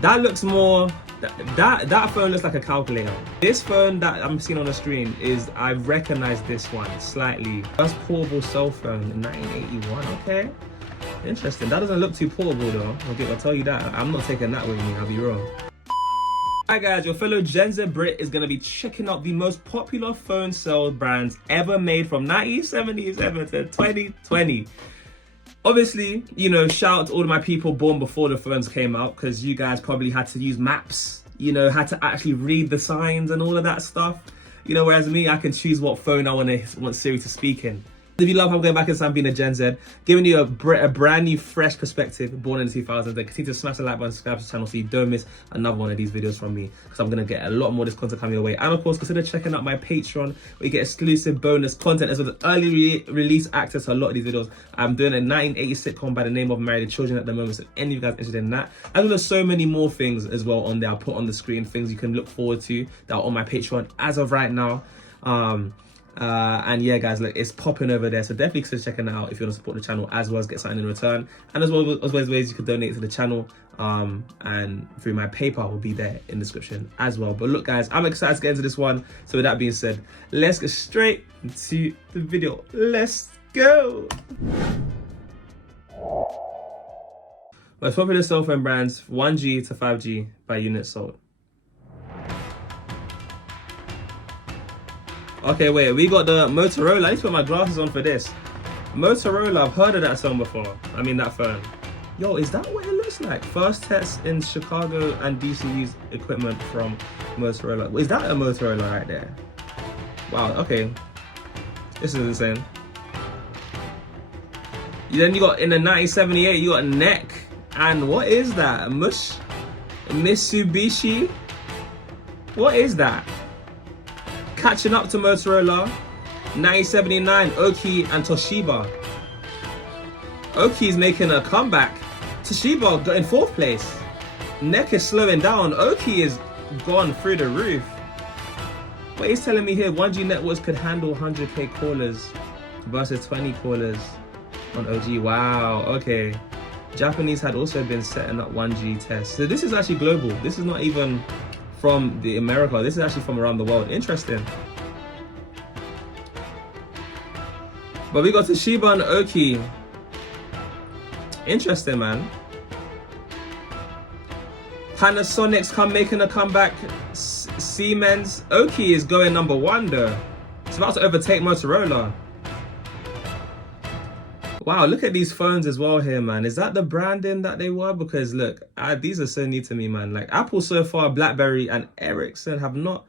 That looks more, that phone looks like a calculator. This phone that I'm seeing on the screen is, I recognize this one slightly. First portable cell phone in 1981, okay. Interesting, that doesn't look too portable though. Okay, I'll tell you that. I'm not taking that with me, I'll be wrong. Alright guys, your fellow Gen Z Brit is going to be checking out the most popular phone cell brands ever made from 1977 to 2020. Obviously, you know, shout out to all of my people born before the phones came out, because you guys probably had to use maps, you know, had to actually read the signs and all of that stuff. You know, whereas me, I can choose what phone I want Siri to speak in. If you love how I'm going back in time being a Gen Z, giving you a brand new, fresh perspective, born in the 2000s, then continue to smash the like button, subscribe to the channel so you don't miss another one of these videos from me, because I'm going to get a lot more of this content coming your way. And of course, consider checking out my Patreon, where you get exclusive bonus content, as well as early release access to a lot of these videos. I'm doing a 1980s sitcom by the name of Married to Children at the moment, so if any of you guys are interested in that, as well as so many more things as well on there. I'll put on the screen things you can look forward to that are on my Patreon as of right now. And yeah guys, look, it's popping over there, so definitely consider checking that out if you want to support the channel, as well as get something in return, and as well as ways you can donate to the channel, and through my PayPal will be there in the description as well. But look guys, I'm excited to get into this one, so with that being said, let's get straight into the video. Let's go. Most popular cell phone brands, 1G to 5G by units sold. Okay, wait, we got the Motorola. I need to put my glasses on for this. Motorola, I've heard of that song before. I mean, that phone. Yo, is that what it looks like? First test in Chicago and DC used equipment from Motorola. Is that a Motorola right there? Wow, okay. This is insane. Then you got, in the 1978, you got NEC. And what is that? Mitsubishi? What is that? Catching up to Motorola, 1979, Oki and Toshiba. Oki is making a comeback. Toshiba got in 4th place. NEC is slowing down. Oki is gone through the roof. What he's telling me here, 1G networks could handle 100k callers versus 20 callers on OG. Wow, okay. Japanese had also been setting up 1G tests. So this is actually global. This is not even from the America, this is actually from around the world. Interesting. But we got Toshiba and Oki. Interesting, man. Panasonic's making a comeback. Siemens. Oki is going #1 though. It's about to overtake Motorola. Wow, look at these phones as well here, man. Is that the branding that they were? Because look, these are so new to me, man. Like Apple so far, BlackBerry and Ericsson have not,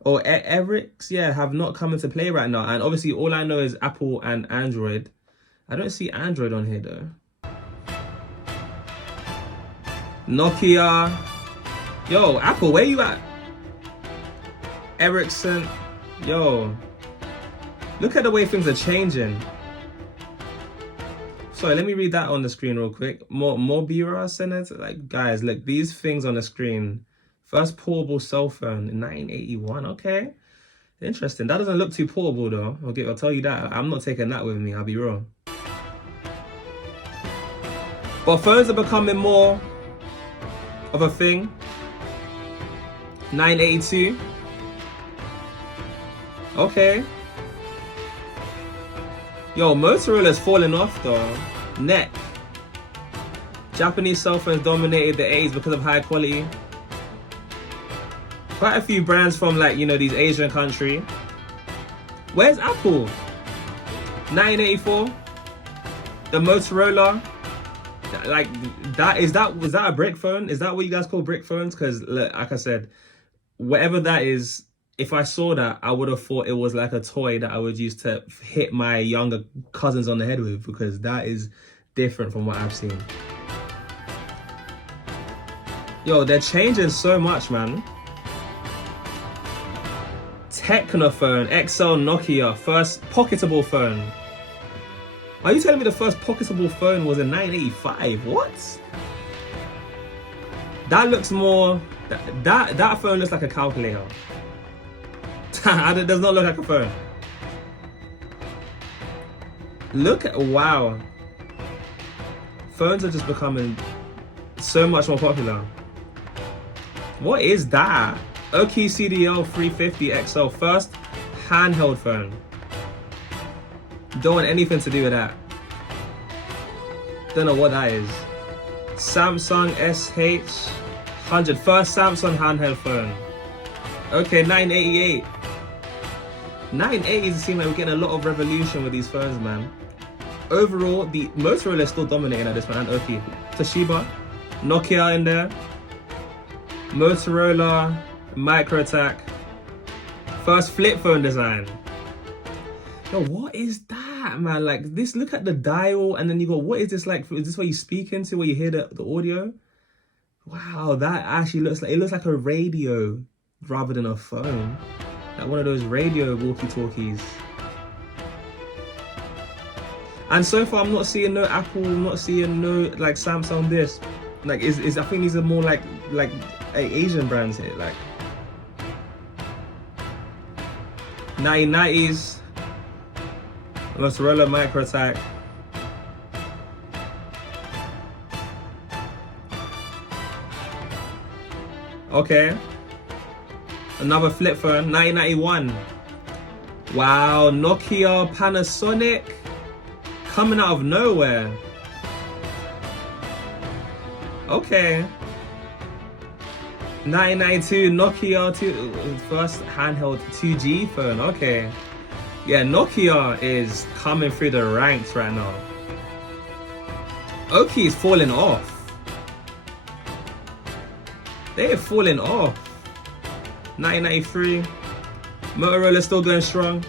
or Erics, yeah, have not come into play right now. And obviously all I know is Apple and Android. I don't see Android on here though. Nokia. Yo, Apple, where you at? Ericsson. Yo. Look at the way things are changing. Sorry, let me read that on the screen real quick. Mobira Senate. Like, guys, look, these things on the screen. First portable cell phone in 1981. Okay. Interesting. That doesn't look too portable though. Okay, I'll tell you that. I'm not taking that with me, I'll be wrong. But phones are becoming more of a thing. 982. Okay. Yo, Motorola's falling off though. NEC. Japanese cell phones dominated the 80s because of high quality. Quite a few brands from, like, you know, these Asian countries. Where's Apple? 1984. The Motorola. Like, was that a brick phone? Is that what you guys call brick phones? Because, like I said, whatever that is, if I saw that, I would have thought it was like a toy that I would use to hit my younger cousins on the head with, because that is different from what I've seen. Yo, they're changing so much, man. Technophone, XL Nokia, first pocketable phone. Are you telling me the first pocketable phone was in 1985? What? That looks more, that phone looks like a calculator. It does not look like a phone. Look at, wow. Phones are just becoming so much more popular. What is that? Oki CDL 350 XL, first handheld phone. Don't want anything to do with that. Don't know what that is. Samsung SH100, first Samsung handheld phone. Okay, 988. 980s seem like we're getting a lot of revolution with these phones, man. Overall, the Motorola is still dominating at this one, and Oki. Toshiba, Nokia in there. Motorola, Micro Attack. First flip phone design. Yo, what is that, man? Like this, look at the dial, and then you go, what is this like? Is this what you speak into, where you hear the audio? Wow, that actually looks like a radio rather than a phone. Like one of those radio walkie-talkies. And so far, I'm not seeing no Apple, I'm not seeing no like Samsung. This, like, I think these are more like Asian brands here, like 1990s. Motorola Micro Attack. Okay. Another flip phone, 1991. Wow, Nokia, Panasonic. Coming out of nowhere. Okay. 1992 Nokia first handheld 2G phone. Okay. Yeah, Nokia is coming through the ranks right now. Oki is falling off. They are falling off. 1993. Motorola still going strong.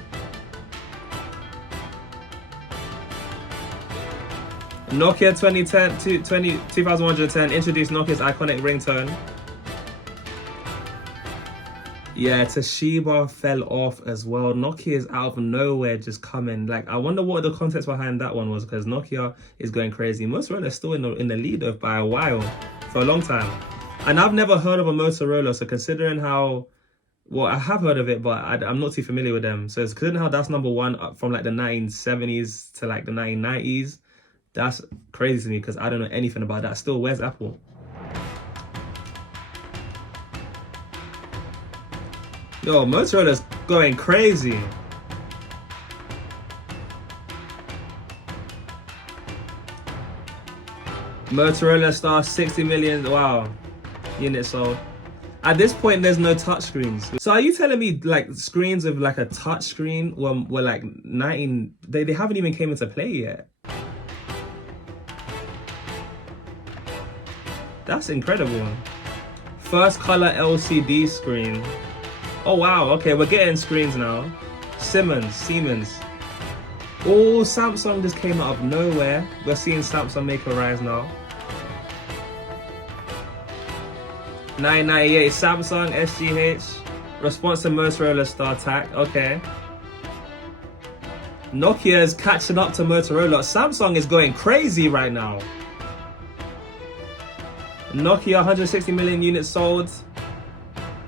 Nokia 2110 introduced Nokia's iconic ringtone. Yeah, Toshiba fell off as well. Nokia is out of nowhere just coming. Like, I wonder what the context behind that one was, because Nokia is going crazy. Motorola is still in the lead by a while, for a long time. And I've never heard of a Motorola, so considering how, well, I have heard of it, but I'm not too familiar with them. So it's considering how that's number one up from like the 1970s to like the 1990s. That's crazy to me because I don't know anything about that. Still, where's Apple? Yo, Motorola's going crazy. Motorola Star 60 million, wow, units sold. At this point, there's no touch screens. So are you telling me like screens with like a touch screen were like 19, they haven't even came into play yet? That's incredible. First color LCD screen. Oh wow, okay, we're getting screens now. Siemens. Oh, Samsung just came out of nowhere. We're seeing Samsung make a rise now. 998 Samsung SGH. Response to Motorola StarTAC. Okay. Nokia is catching up to Motorola. Samsung is going crazy right now. Nokia 160 million units sold.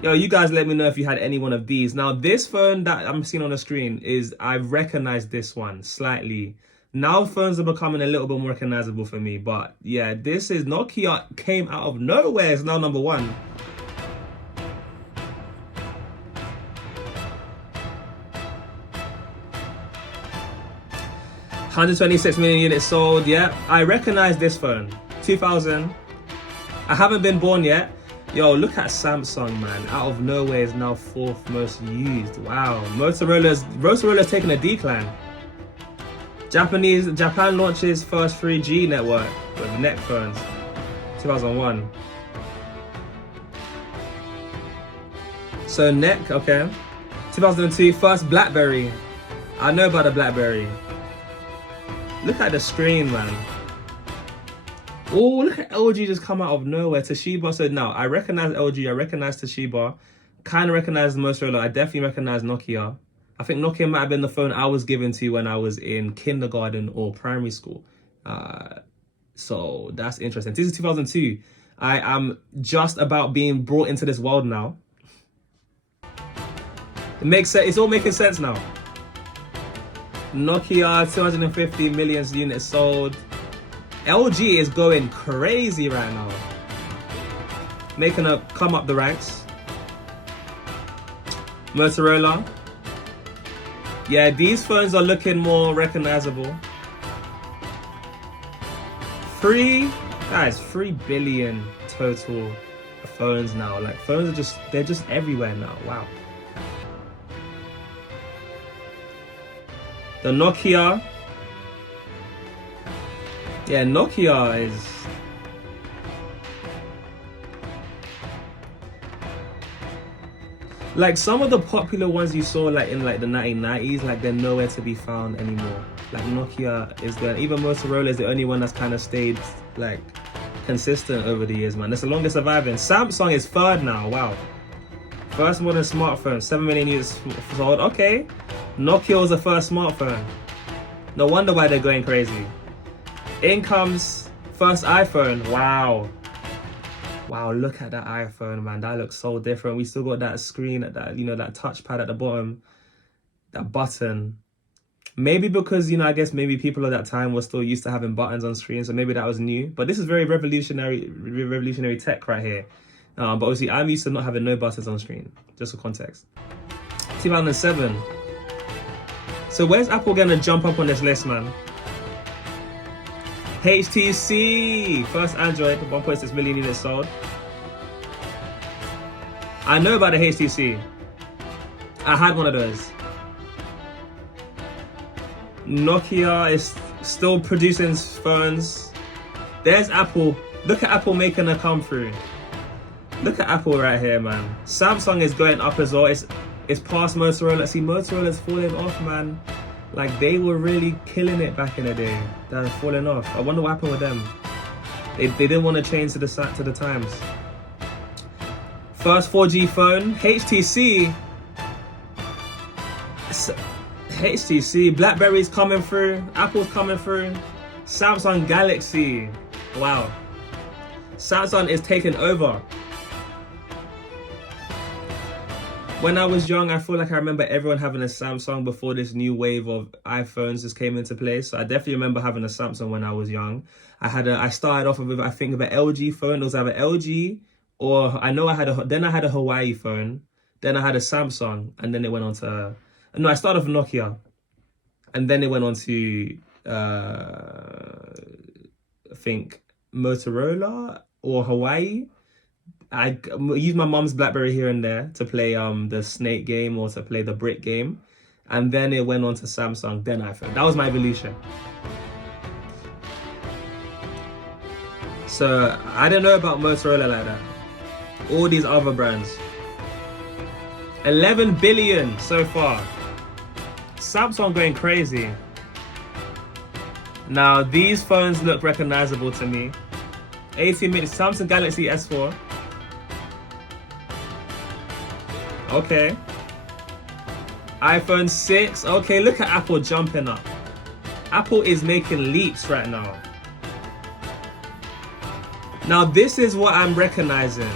Yo, you guys let me know if you had any one of these. Now, this phone that I'm seeing on the screen is, I recognize this one slightly. Now phones are becoming a little bit more recognizable for me. But yeah, this is Nokia, came out of nowhere. It's now number one. $126 million units sold. Yeah, I recognize this phone. 2000. I haven't been born yet. Yo, look at Samsung, man. Out of nowhere is now fourth most used. Wow. Motorola's taking a decline. Japan launches first 3G network with NEC phones. 2001. So NEC, okay. 2002, first BlackBerry. I know about the BlackBerry. Look at the screen, man. Oh, look at LG just come out of nowhere. Toshiba. So now I recognize LG, I recognize Toshiba, kind of recognize Motorola. I definitely recognize Nokia. I think Nokia might have been the phone I was given to when I was in kindergarten or primary school. So that's interesting. This is 2002. I am just about being brought into this world now. It makes sense. It's all making sense now. Nokia, 250 million units sold. LG is going crazy right now. making a come up the ranks. Motorola. Yeah, these phones are looking more recognizable. 3 billion total phones now. Like phones are they're just everywhere now. Wow. The Nokia. Yeah, Nokia is... like some of the popular ones you saw like in like the 1990s, like they're nowhere to be found anymore. Like Nokia is there. Even Motorola is the only one that's kind of stayed like consistent over the years, man. That's the longest surviving. Samsung is third now. Wow. First modern smartphone, 7 million units sold. Okay. Nokia was the first smartphone. No wonder why they're going crazy. In comes first iPhone. Wow. Wow, look at that iPhone, man. That looks so different. We still got that screen, that, you know, that touchpad at the bottom, that button. Maybe because, you know, I guess maybe people at that time were still used to having buttons on screen, so maybe that was new. But this is very revolutionary tech right here. But obviously, I'm used to not having no buttons on screen, just for context. 2007. So where's Apple gonna jump up on this list, man? HTC, first Android, 1.6 million units sold. I know about the HTC. I had one of those. Nokia is still producing phones. There's Apple. Look at Apple making a come through. Look at Apple right here, man. Samsung is going up as well. It's past Motorola. See, Motorola's falling off, man. Like, they were really killing it back in the day. They're falling off. I wonder what happened with them. They didn't want to change to the times. First 4G phone, HTC. HTC, BlackBerry's coming through. Apple's coming through. Samsung Galaxy. Wow. Samsung is taking over. When I was young, I feel like I remember everyone having a Samsung before this new wave of iPhones just came into place. So I definitely remember having a Samsung when I was young. I started off with, I think, with an LG phone. It was either LG or then I had a Hawaii phone. Then I had a Samsung, and then it went on to, no, I started off with Nokia. And then it went on to, I think, Motorola or Hawaii. I use my mom's BlackBerry here and there to play the Snake game or to play the Brick game. And then it went on to Samsung, then iPhone. That was my evolution. So I didn't know about Motorola like that. All these other brands. 11 billion so far. Samsung going crazy. Now these phones look recognizable to me. 18 minutes, Samsung Galaxy S4. Okay. iPhone 6. Okay, look at Apple jumping up. Apple is making leaps right now. Now this is what I'm recognizing.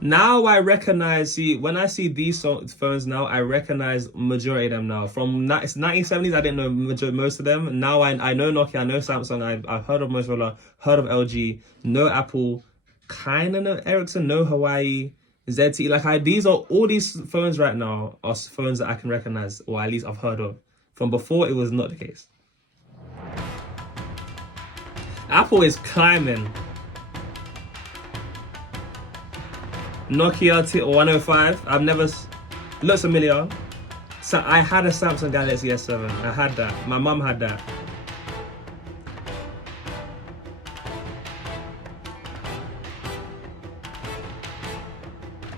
Now I recognize, when I see these phones now, I recognize majority of them now. From 1970s, I didn't know most of them. Now I know Nokia, I know Samsung, I've heard of Motorola, heard of LG, know Apple, kind of know Ericsson, know Hawaii, ZTE. Like all these phones right now are phones that I can recognize, or at least I've heard of. From before, it was not the case. Apple is climbing. Nokia 105. I've never looked familiar. So I had a Samsung Galaxy S7. I had that. My mum had that.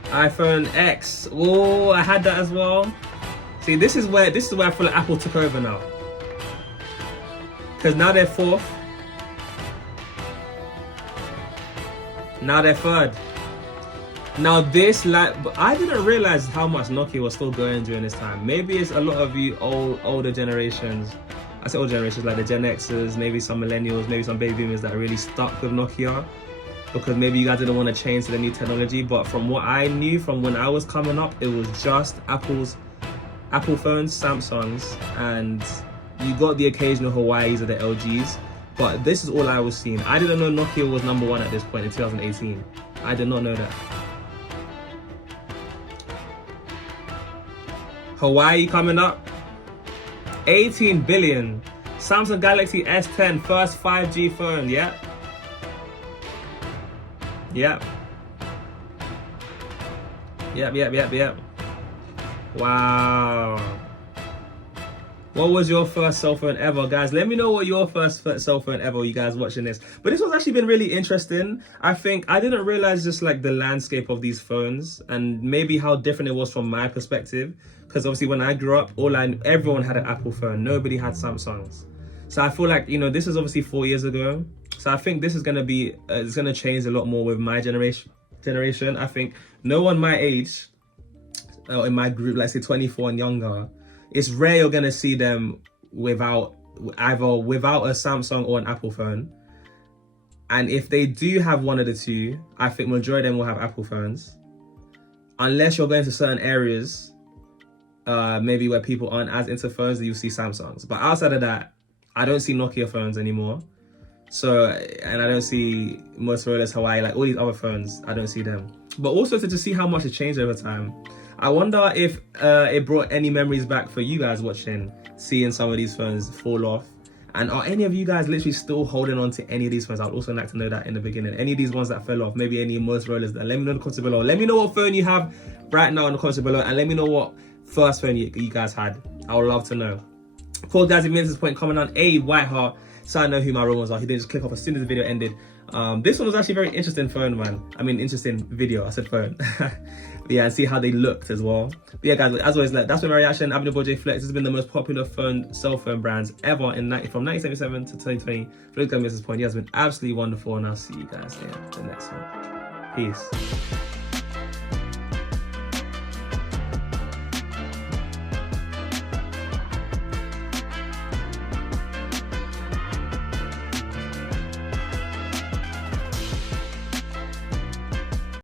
iPhone X. Oh, I had that as well. See, this is where I feel like Apple took over now. Because now they're fourth. Now they're third. Now this, I didn't realize how much Nokia was still going during this time. Maybe it's a lot of you older generations. I say older generations, like the Gen Xers, maybe some millennials, maybe some baby boomers that really stuck with Nokia. Because maybe you guys didn't want to change to the new technology. But from what I knew from when I was coming up, it was just Apple phones, Samsungs, and you got the occasional Hawaiis or the LGs. But this is all I was seeing. I didn't know Nokia was #1 at this point in 2018. I did not know that. Hawaii coming up. 18 billion. Samsung Galaxy S10, first 5G phone. Yep. Yep. Yep. Wow. What was your first cell phone ever, guys? Let me know what your first cell phone ever, you guys watching this. But this was actually been really interesting. I think I didn't realize just like the landscape of these phones and maybe how different it was from my perspective. Because obviously when I grew up, everyone had an Apple phone. Nobody had Samsungs. So I feel like, you know, this is obviously 4 years ago. So I think this is going to be, it's going to change a lot more with my generation. I think no one my age, in my group, let's say 24 and younger, it's rare you're going to see them without a Samsung or an Apple phone. And if they do have one of the two, I think majority of them will have Apple phones. Unless you're going to certain areas, maybe where people aren't as into phones, that you'll see Samsungs. But outside of that, I don't see Nokia phones anymore. So, and I don't see Motorola's, Hawaii, like all these other phones, I don't see them. But also to see how much it changed over time. I wonder if it brought any memories back for you guys watching, seeing some of these phones fall off. And are any of you guys literally still holding on to any of these phones? I'd also like to know that in the beginning. Any of these ones that fell off, maybe any Motorola's, let me know in the comments below. Let me know what phone you have right now in the comments below, and let me know what first phone you guys had. I would love to know. Of course, guys, if you made this point, comment on a white heart so I know who my role ones are. He didn't just click off as soon as the video ended. This one was actually a very interesting phone, man. I mean, interesting video. I said phone. But yeah, and see how they looked as well. But yeah, guys, as always, that's been my reaction. I've been your boy JayFlex. This has been the most popular cell phone brands ever from 1977 to 2020. For those guys who missed this point, yeah, it's been absolutely wonderful, and I'll see you guys in the next one. Peace.